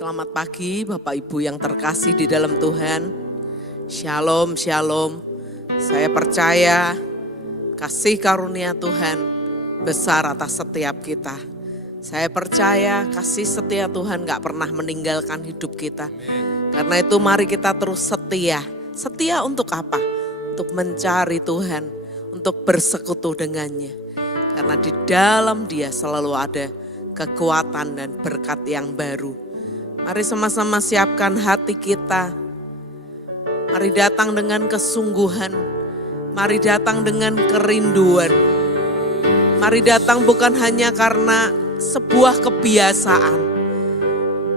Selamat pagi Bapak Ibu yang terkasih di dalam Tuhan. Shalom, shalom. Saya percaya kasih karunia Tuhan besar atas setiap kita. Saya percaya kasih setia Tuhan gak pernah meninggalkan hidup kita. Karena itu mari kita terus setia. Setia untuk apa? Untuk mencari Tuhan, untuk bersekutu dengannya. Karena di dalam Dia selalu ada kekuatan dan berkat yang baru. Mari sama-sama siapkan hati kita. Mari datang dengan kesungguhan. Mari datang dengan kerinduan. Mari datang bukan hanya karena sebuah kebiasaan.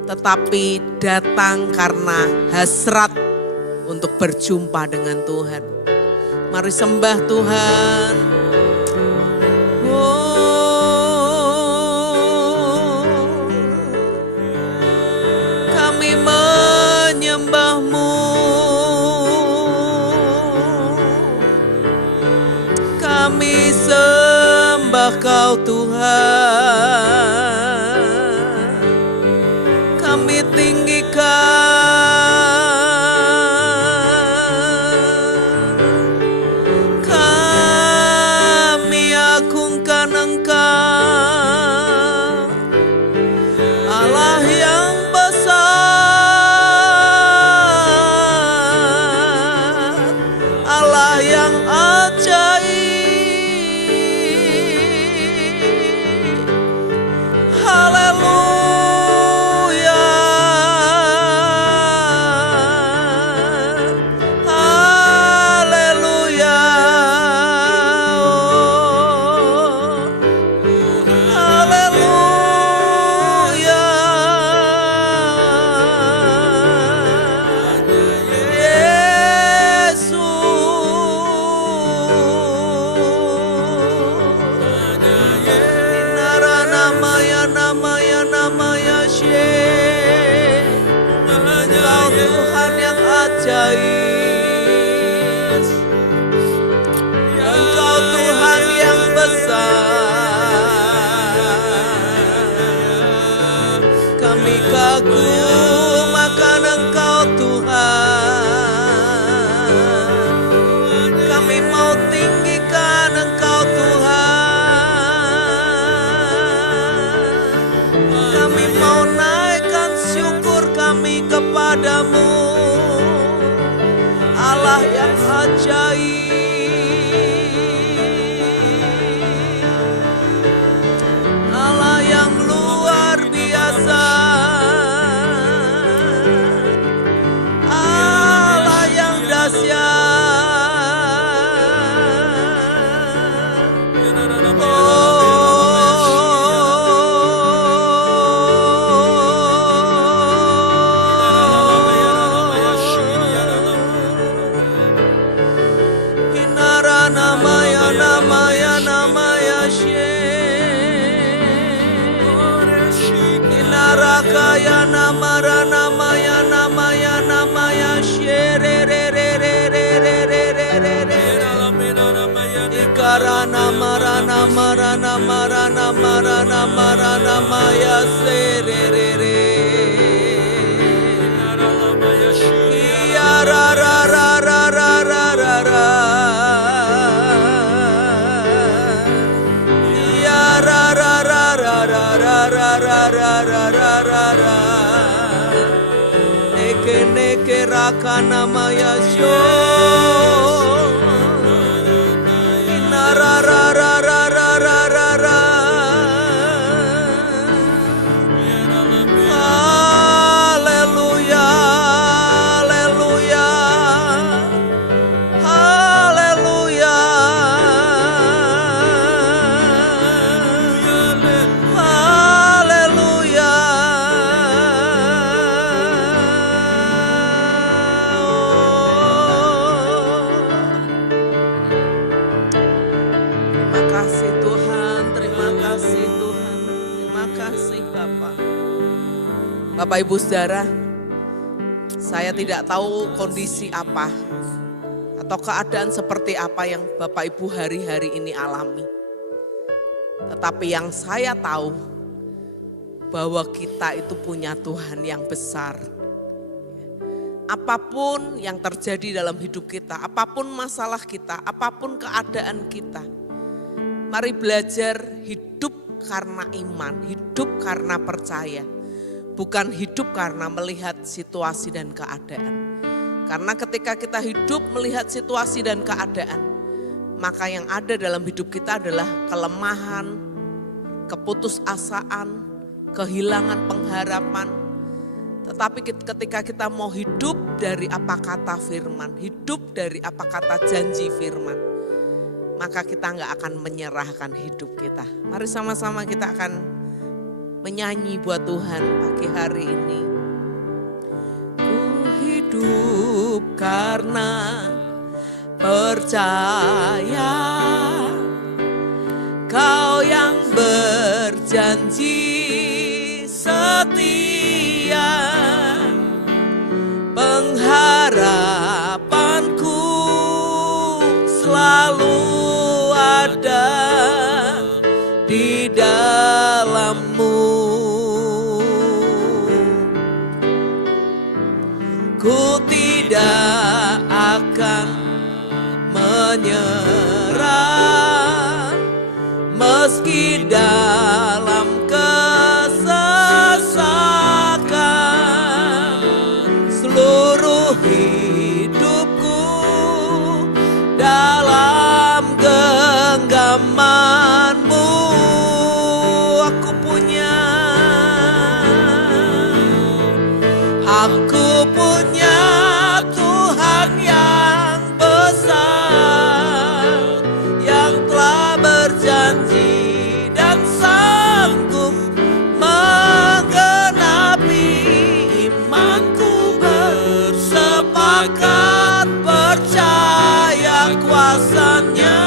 Tetapi datang karena hasrat untuk berjumpa dengan Tuhan. Mari sembah Tuhan. Kami menyembah-Mu, kami sembah Kau Tuhan, kami tinggikan, kami agungkan Engkau, Allah yang Engkau Tuhan yang besar, kami kagum akan Engkau Tuhan, kami mau tinggikan Engkau Tuhan, kami mau naikkan syukur kami kepadamu, Allah yang ajaib, Allah yang luar biasa, Allah yang dahsyat. Kaya namara namaya namaya namaya shere re re re re re re re re re ikara namara namara namara namara namara namaya shere re re iya ra ra ra ra ra ra ra ra iya ra ra ra ra ra ra ra ra ra ra neke raka namaya sho inara ra ra ra ra ra ra ra haleluya haleluya haleluya Bapak Ibu Saudara, saya tidak tahu kondisi apa atau keadaan seperti apa yang Bapak Ibu hari-hari ini alami. Tetapi yang saya tahu, bahwa kita itu punya Tuhan yang besar. Apapun yang terjadi dalam hidup kita, apapun masalah kita, apapun keadaan kita, mari belajar hidup karena iman, hidup karena percaya, bukan hidup karena melihat situasi dan keadaan. Karena ketika kita hidup melihat situasi dan keadaan, maka yang ada dalam hidup kita adalah kelemahan, keputusasaan, kehilangan pengharapan. Tetapi ketika kita mau hidup dari apa kata firman, hidup dari apa kata janji firman, maka kita nggak akan menyerahkan hidup kita. Mari sama-sama kita akan menyanyi buat Tuhan pagi hari ini. Ku hidup karena percaya, Kau yang berjanji setia, pengharapanku selalu ada di dalam-Mu. Ku tidak akan menyerah meski dalam kesesakan. Seluruh hidupku dalam genggaman-Mu. Aku punya Tuhan yang besar, yang telah berjanji dan sanggup menggenapi imanku. Bersepakat percaya kuasa-Nya,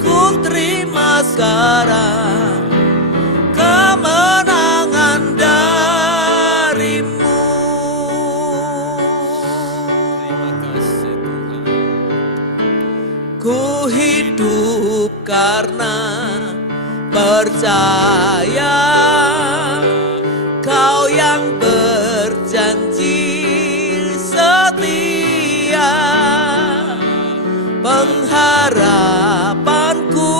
ku terima sekarang kemenangan dari-Mu. Ku hidup karena percaya, Kau yang berjanji setia, pengharapanku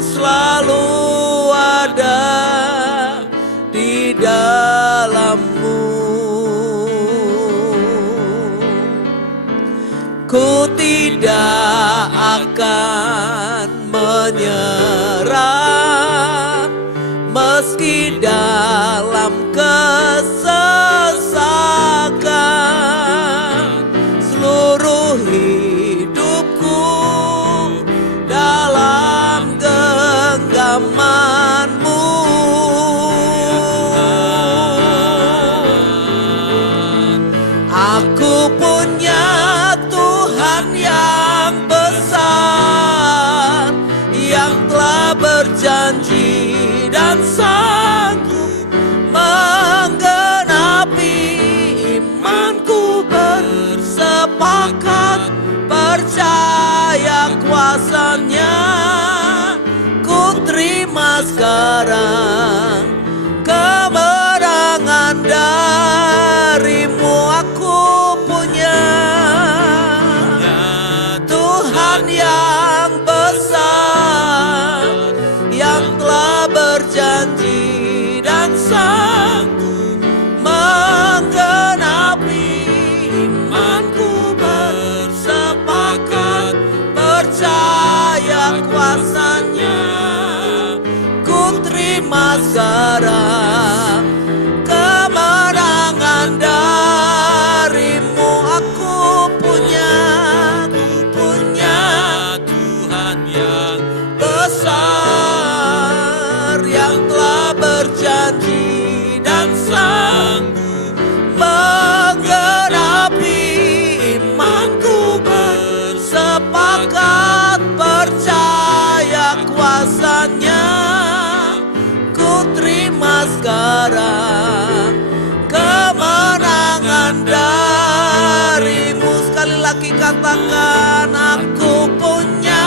selalu ada di dalam-Mu. Ku tidak akan menyerah meski dalam kesesakan. Seluruh hidupku dalam genggaman-Mu. Aku punya Tuhan yang besar, yang telah berjanji dan sanggup menggenapi imanku. Bersepakat percaya kuasa-Nya, ku terima sekarang kemenangan dari-Mu. Aku punya Tuhan yang besar, yang telah berjanji dan sanggup menggenapi imanku. Bersepakat percaya kuasa-Nya, ku terima sekarang kemenangan dari-Mu. Aku punya Tuhan yang besar, yang telah berjanji dan sanggup menggenapi imanku. Bersepakat percaya kuasa-Nya, ku terima sekarang kemenangan dari-Mu. Sekali lagi katakan, aku punya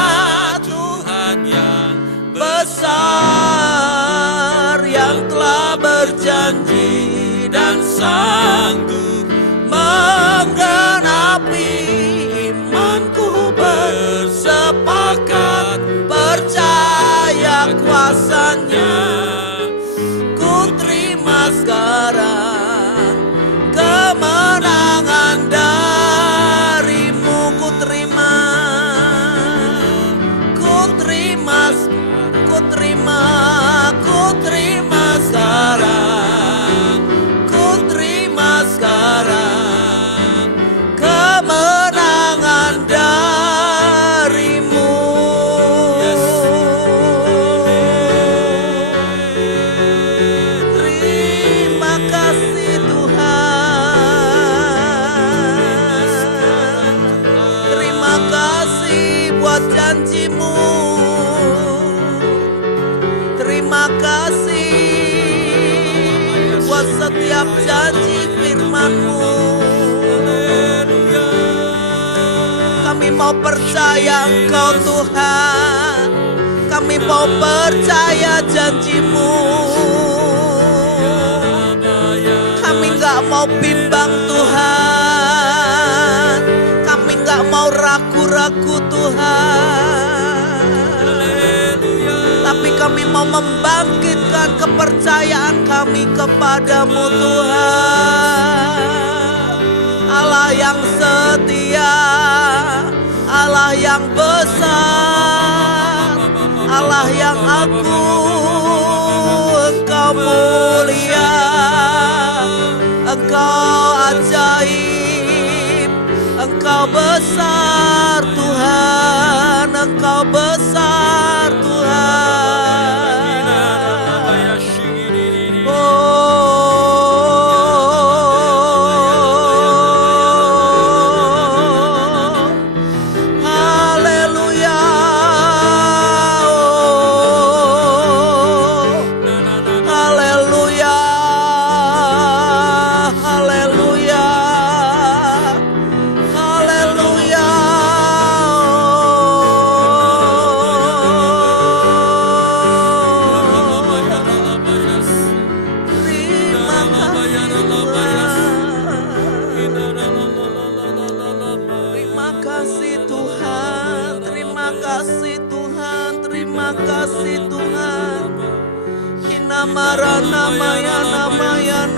Tuhan yang besar, janji dan sanggup menggenapi. Imanku bersepakat percaya kuasanya. Ku terima sekarang kemenangan darimu. Ku terima sekarang. Ku terima sekarang kemenangan darimu. Terima kasih Tuhan. Terima kasih buat janjimu. Terima kasih buat setiap janji firman-Mu. Kami mau percaya Engkau Tuhan. Kami mau percaya janji-Mu. Kami gak mau bimbang Tuhan. Kami gak mau ragu-ragu Tuhan. Tapi kami mau membangkitkan kepercayaan kami kepadamu Tuhan. Allah yang setia, Allah yang besar, Allah yang agung. Engkau mulia, Engkau ajaib, Engkau besar Tuhan, Engkau besar Tuhan.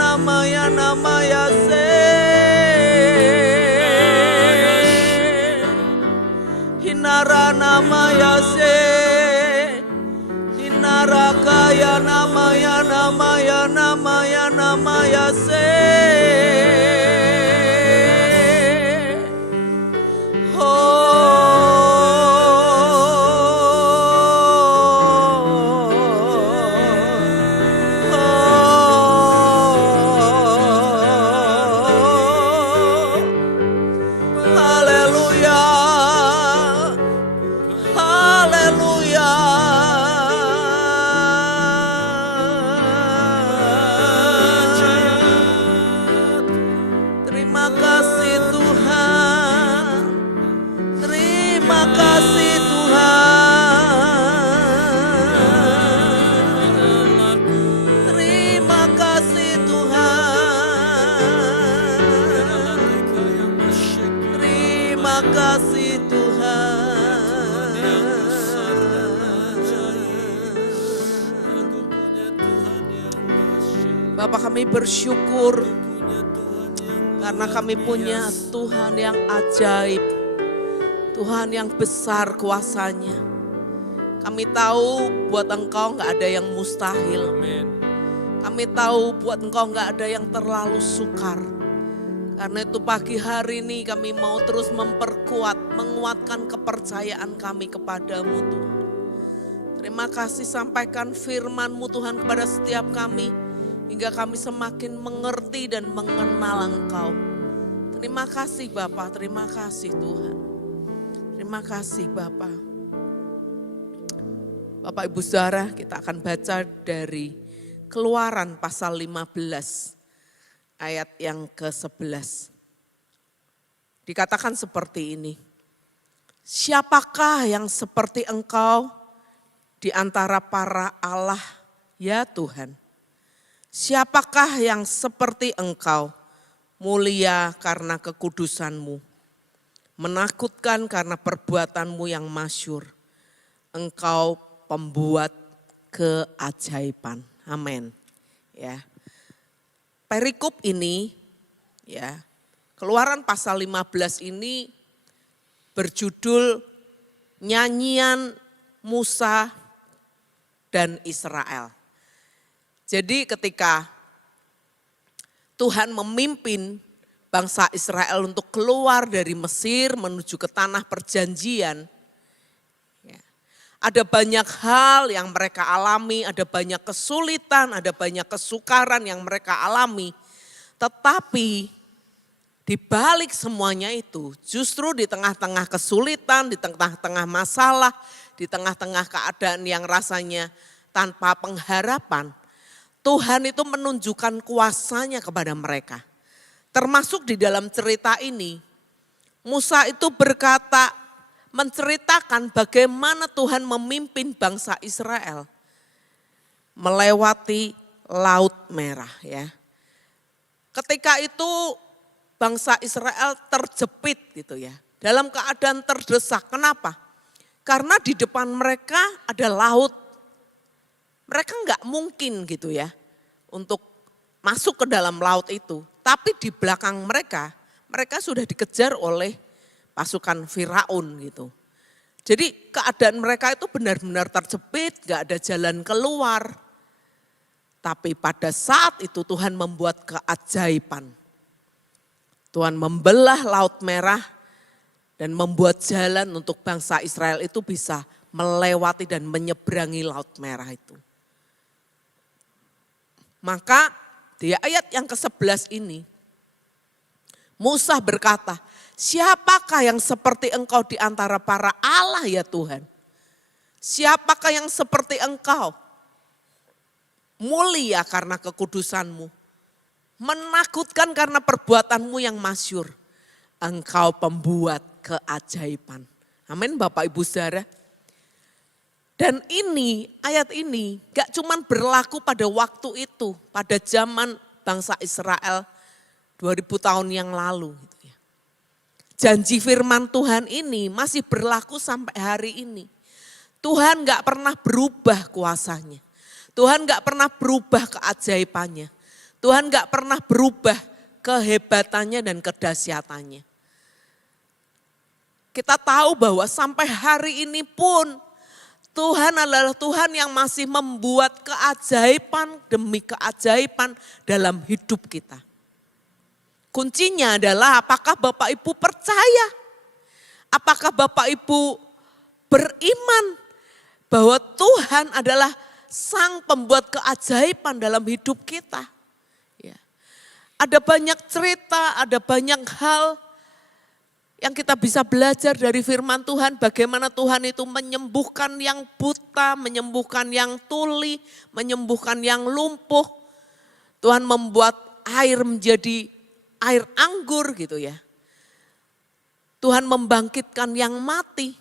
Namaya Hinara namaya se Hinara kaya namaya se. Bapak, kami bersyukur karena kami punya Tuhan yang ajaib, Tuhan yang besar kuasanya. Kami tahu buat Engkau gak ada yang mustahil. Kami tahu buat Engkau gak ada yang terlalu sukar. Karena itu pagi hari ini kami mau terus menguatkan kepercayaan kami kepadamu Tuhan. Terima kasih, sampaikan firman-Mu Tuhan kepada setiap kami. Hingga kami semakin mengerti dan mengenal Engkau. Terima kasih Bapa, terima kasih Tuhan. Terima kasih Bapa. Bapak Ibu Saudara, kita akan baca dari Keluaran pasal 15 ayat yang ke-11. Dikatakan seperti ini. Siapakah yang seperti Engkau di antara para Allah, ya Tuhan? Siapakah yang seperti Engkau, mulia karena kekudusan-Mu, menakutkan karena perbuatan-Mu yang masyhur. Engkau pembuat keajaiban. Amin. Ya. Perikop ini, ya, Keluaran pasal 15 ini berjudul Nyanyian Musa dan Israel. Jadi ketika Tuhan memimpin bangsa Israel untuk keluar dari Mesir menuju ke tanah perjanjian, ya, ada banyak hal yang mereka alami, ada banyak kesulitan, ada banyak kesukaran yang mereka alami. Tetapi di balik semuanya itu, justru di tengah-tengah kesulitan, di tengah-tengah masalah, di tengah-tengah keadaan yang rasanya tanpa pengharapan, Tuhan itu menunjukkan kuasanya kepada mereka. Termasuk di dalam cerita ini, Musa itu berkata, menceritakan bagaimana Tuhan memimpin bangsa Israel melewati Laut Merah. Ya. Ketika itu bangsa Israel terjepit gitu ya, dalam keadaan terdesak. Kenapa? Karena di depan mereka ada laut. Mereka enggak mungkin gitu ya untuk masuk ke dalam laut itu. Tapi di belakang mereka, mereka sudah dikejar oleh pasukan Firaun gitu. Jadi keadaan mereka itu benar-benar terjepit, enggak ada jalan keluar. Tapi pada saat itu Tuhan membuat keajaiban. Tuhan membelah Laut Merah dan membuat jalan untuk bangsa Israel itu bisa melewati dan menyeberangi Laut Merah itu. Maka di ayat yang ke-11 ini, Musa berkata, siapakah yang seperti Engkau di antara para Allah ya Tuhan? Siapakah yang seperti Engkau? Mulia karena kekudusan-Mu, menakutkan karena perbuatan-Mu yang masyhur. Engkau pembuat keajaiban. Amin Bapak Ibu Saudara. Dan ini, ayat ini gak cuman berlaku pada waktu itu, pada zaman bangsa Israel 2000 tahun yang lalu. Gitu ya. Janji firman Tuhan ini masih berlaku sampai hari ini. Tuhan gak pernah berubah kuasanya. Tuhan gak pernah berubah keajaibannya. Tuhan gak pernah berubah kehebatannya dan kedahsyatannya. Kita tahu bahwa sampai hari ini pun Tuhan adalah Tuhan yang masih membuat keajaiban demi keajaiban dalam hidup kita. Kuncinya adalah apakah Bapak Ibu percaya? Apakah Bapak Ibu beriman bahwa Tuhan adalah Sang pembuat keajaiban dalam hidup kita? Ya. Ada banyak cerita, ada banyak hal yang kita bisa belajar dari firman Tuhan, bagaimana Tuhan itu menyembuhkan yang buta, menyembuhkan yang tuli, menyembuhkan yang lumpuh. Tuhan membuat air menjadi air anggur gitu ya. Tuhan membangkitkan yang mati.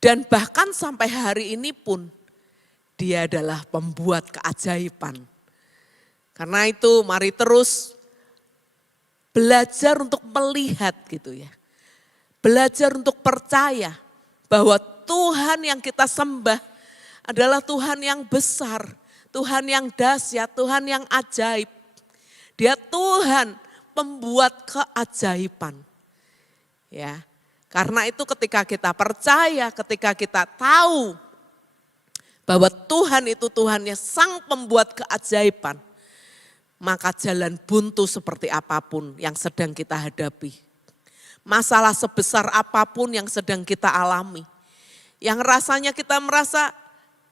Dan bahkan sampai hari ini pun Dia adalah pembuat keajaiban. Karena itu mari terus belajar untuk melihat gitu ya. Belajar untuk percaya bahwa Tuhan yang kita sembah adalah Tuhan yang besar, Tuhan yang dahsyat, Tuhan yang ajaib. Dia Tuhan pembuat keajaiban. Ya. Karena itu ketika kita percaya, ketika kita tahu bahwa Tuhan itu Tuhannya Sang pembuat keajaiban, maka jalan buntu seperti apapun yang sedang kita hadapi, masalah sebesar apapun yang sedang kita alami, yang rasanya kita merasa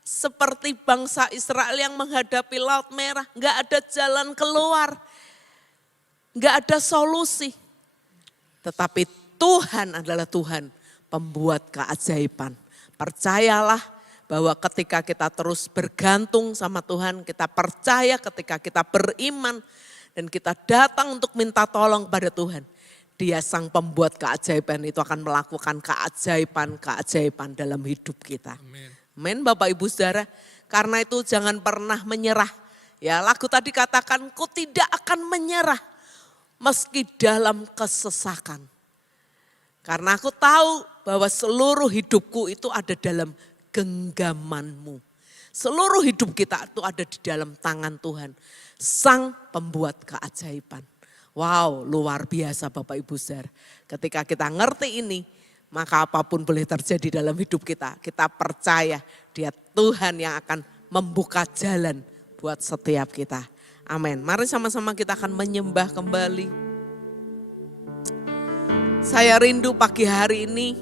seperti bangsa Israel yang menghadapi Laut Merah, enggak ada jalan keluar, enggak ada solusi. Tetapi Tuhan adalah Tuhan pembuat keajaiban. Percayalah bahwa ketika kita terus bergantung sama Tuhan, kita percaya, ketika kita beriman dan kita datang untuk minta tolong kepada Tuhan, Dia Sang pembuat keajaiban itu akan melakukan keajaiban-keajaiban dalam hidup kita. Amin. Amin Bapak Ibu Saudara. Karena itu jangan pernah menyerah, Ya, lagu tadi katakan, ku tidak akan menyerah meski dalam kesesakan. Karena aku tahu bahwa seluruh hidupku itu ada dalam genggaman-Mu. Seluruh hidup kita itu ada di dalam tangan Tuhan. Sang pembuat keajaiban. Wow, luar biasa Bapak Ibu Saudara. Ketika kita ngerti ini, maka apapun boleh terjadi dalam hidup kita. Kita percaya Dia Tuhan yang akan membuka jalan buat setiap kita. Amin. Mari sama-sama kita akan menyembah kembali. Saya rindu pagi hari ini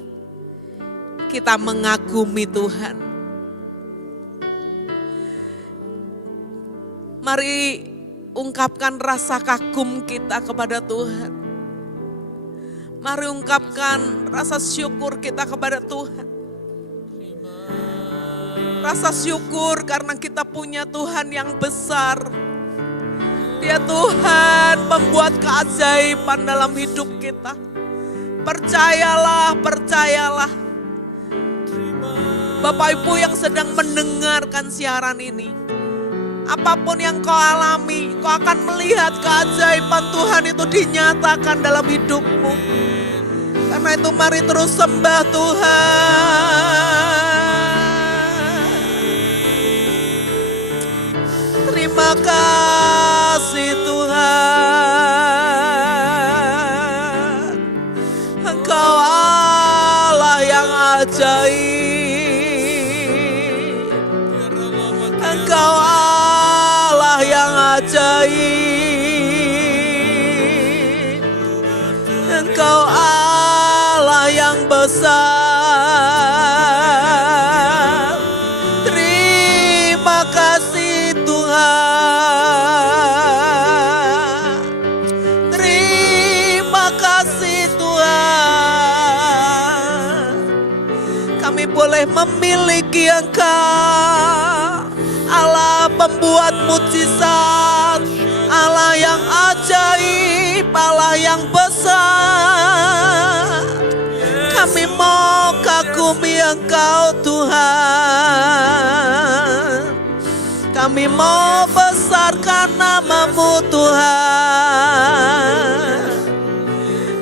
kita mengagumi Tuhan. Mari ungkapkan rasa kagum kita kepada Tuhan. Mari ungkapkan rasa syukur kita kepada Tuhan. Rasa syukur karena kita punya Tuhan yang besar. Dia Tuhan membuat keajaiban dalam hidup kita. Percayalah, percayalah. Bapak Ibu yang sedang mendengarkan siaran ini. Apapun yang kau alami, kau akan melihat keajaiban Tuhan itu dinyatakan dalam hidupmu. Karena itu mari terus sembah Tuhan. Terima kasih Tuhan. Engkau Allah yang ajaib. Engkau Allah yang ajaib. Engkau Allah yang besar. Terima kasih Tuhan. Terima kasih Tuhan. Kami boleh memiliki Engkau, Allah pembuat mujizat, Allah yang ajaib, Allah yang besar. Kami mau kagumi Engkau Tuhan. Kami mau besarkan nama-Mu Tuhan.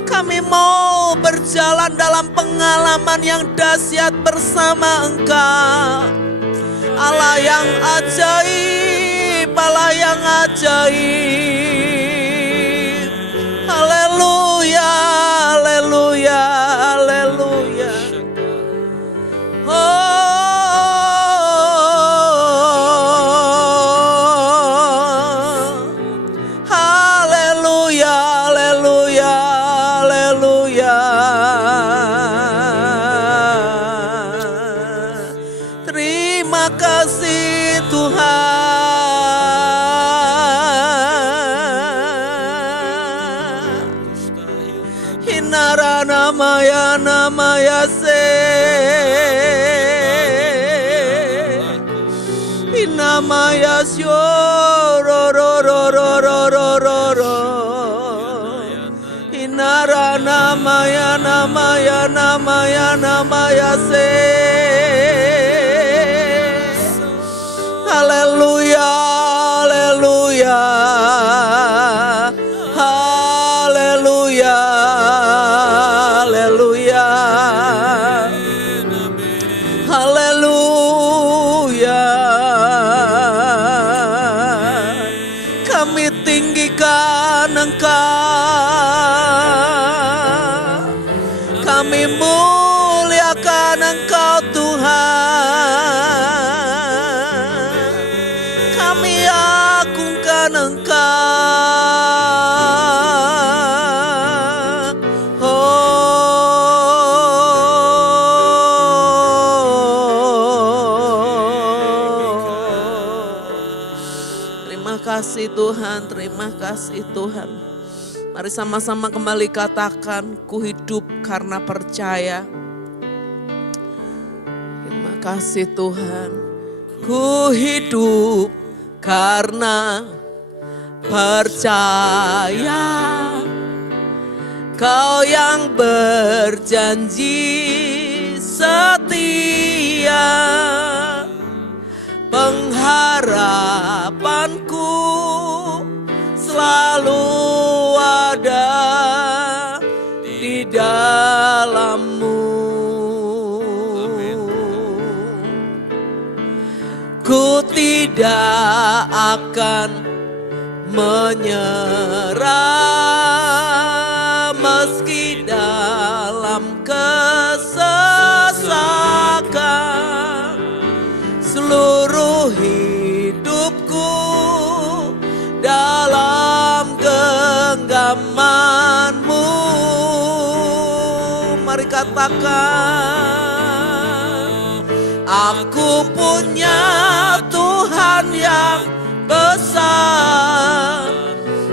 Kami mau berjalan dalam pengalaman yang dahsyat bersama Engkau. Allah yang ajaib, Allah yang ajaib. Haleluya, haleluya, haleluya. Haleluya, haleluya, haleluya. Terima kasih Tuhan. Hinara namaya se. Hinamaya syoro ro ro ro ro ro ro ro. Hinara namaya se. Haleluya, haleluya, haleluya, haleluya, haleluya. Kami tinggikan Engkau, kami muliakan Engkau Tuhan. Kami agungkan Engkau. Terima kasih Tuhan, terima kasih Tuhan. Mari sama-sama kembali katakan, ku hidup karena percaya. Terima kasih Tuhan. Ku hidup karena percaya. Kau yang berjanji setia, pengharapanku selalu ada di dalam-Mu. Ku tidak akan menyerah meski dalam kesesakan. Seluruh hidupku dalam genggaman-Mu. Mari katakan, aku punya Tuhan yang besar,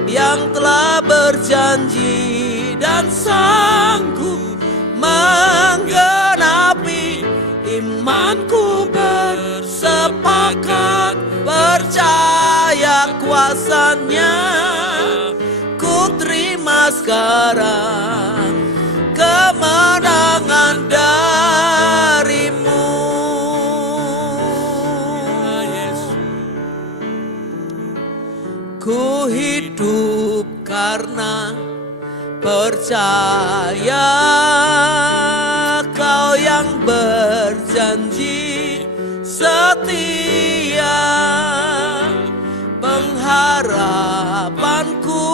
yang telah berjanji dan sanggup menggenapi. Imanku bersepakat percaya kuasa-Nya. Ku terima sekarang kemenangan dari-Mu. Ku hidup karena percaya Kau yang berjanji setia. Pengharapanku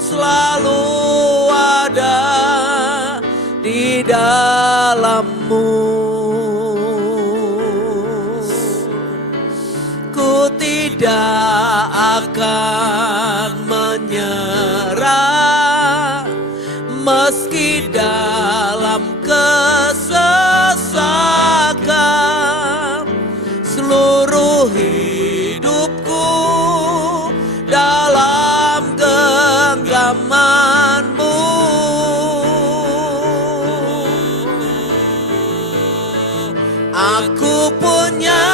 selalu ada di dalam-Mu. Ku tidak akan menyerah meski dalam kesesakan. Seluruh hidupku dalam genggaman-Mu. Aku punya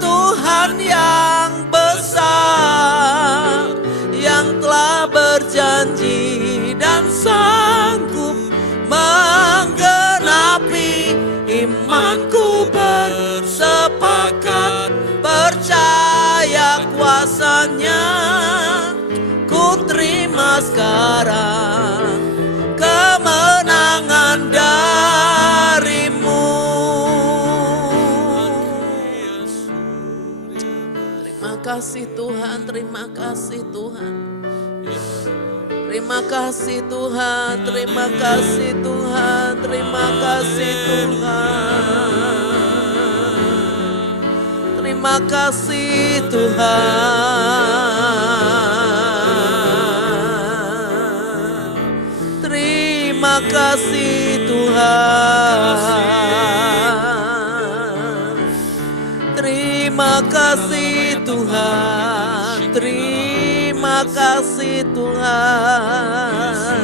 Tuhan yang besar, yang telah berjanji dan sanggup menggenapi. Imanku bersepakat percaya kuasa-Nya. Ku terima sekarang kemenangan dari-Mu. Terima kasih Tuhan, terima kasih Tuhan. Terima kasih Tuhan, terima kasih Tuhan, terima kasih Tuhan. Terima kasih Tuhan. Terima kasih Tuhan. Terima kasih Tuhan. Terima kasih Tuhan.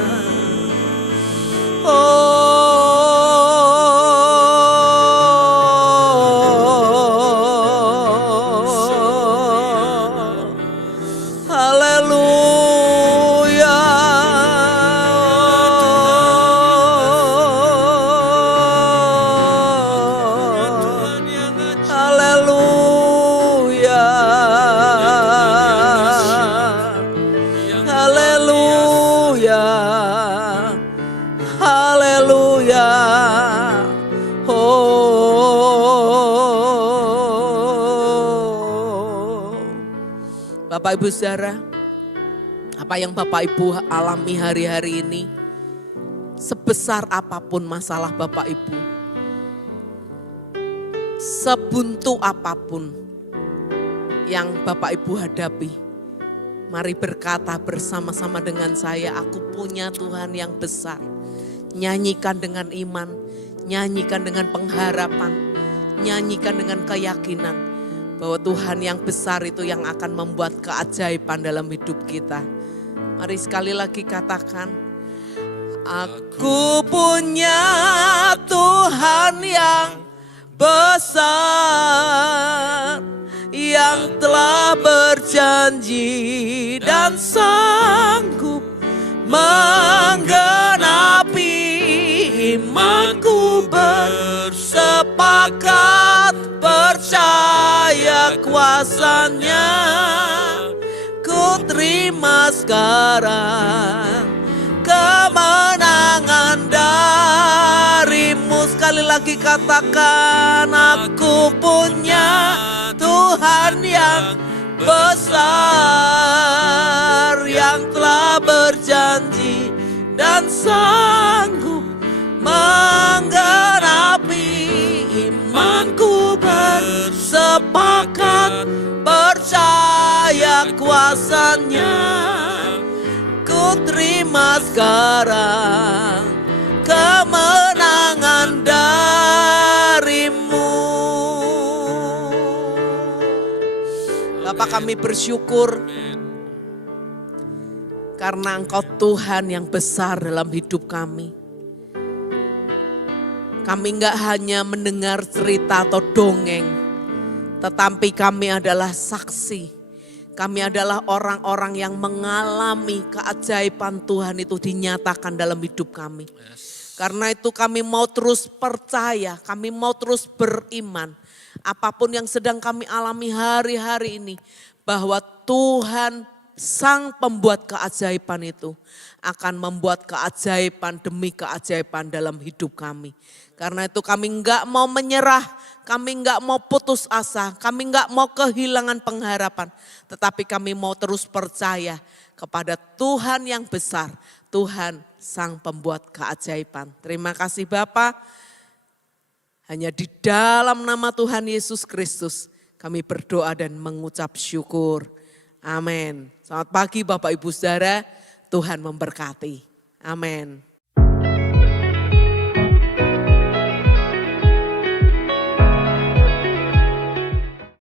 Haleluya. Haleluya. Haleluya. Haleluya. Bapak Ibu Saudara, apa yang Bapak Ibu alami hari-hari ini, sebesar apapun masalah Bapak Ibu, sebuntu apapun yang Bapak Ibu hadapi, mari berkata bersama-sama dengan saya, aku punya Tuhan yang besar. Nyanyikan dengan iman, nyanyikan dengan pengharapan, nyanyikan dengan keyakinan bahwa Tuhan yang besar itu yang akan membuat keajaiban dalam hidup kita. Mari sekali lagi katakan, aku punya Tuhan yang besar, yang telah berjanji dan sanggup menggenapi. Imanku bersepakat percaya kuasanya. Ku terima sekarang kemenangan darimu. Sekali lagi katakan, aku punya Tuhan yang besar, yang telah berjanji dan sanggup menggenapi. Imanku bersepakat percaya kuasanya. Ku terima sekarang kemenangan darimu. Bapa, kami bersyukur karena Engkau Tuhan yang besar dalam hidup kami. Kami enggak hanya mendengar cerita atau dongeng, tetapi kami adalah saksi. Kami adalah orang-orang yang mengalami keajaiban Tuhan itu dinyatakan dalam hidup kami. Karena itu kami mau terus percaya, kami mau terus beriman. Apapun yang sedang kami alami hari-hari ini, bahwa Tuhan Sang Pembuat keajaiban itu akan membuat keajaiban demi keajaiban dalam hidup kami. Karena itu kami enggak mau menyerah, kami enggak mau putus asa, kami enggak mau kehilangan pengharapan. Tetapi kami mau terus percaya kepada Tuhan yang besar, Tuhan Sang Pembuat keajaiban. Terima kasih Bapa. Hanya di dalam nama Tuhan Yesus Kristus kami berdoa dan mengucap syukur. Amin. Selamat pagi Bapak Ibu Saudara, Tuhan memberkati. Amin.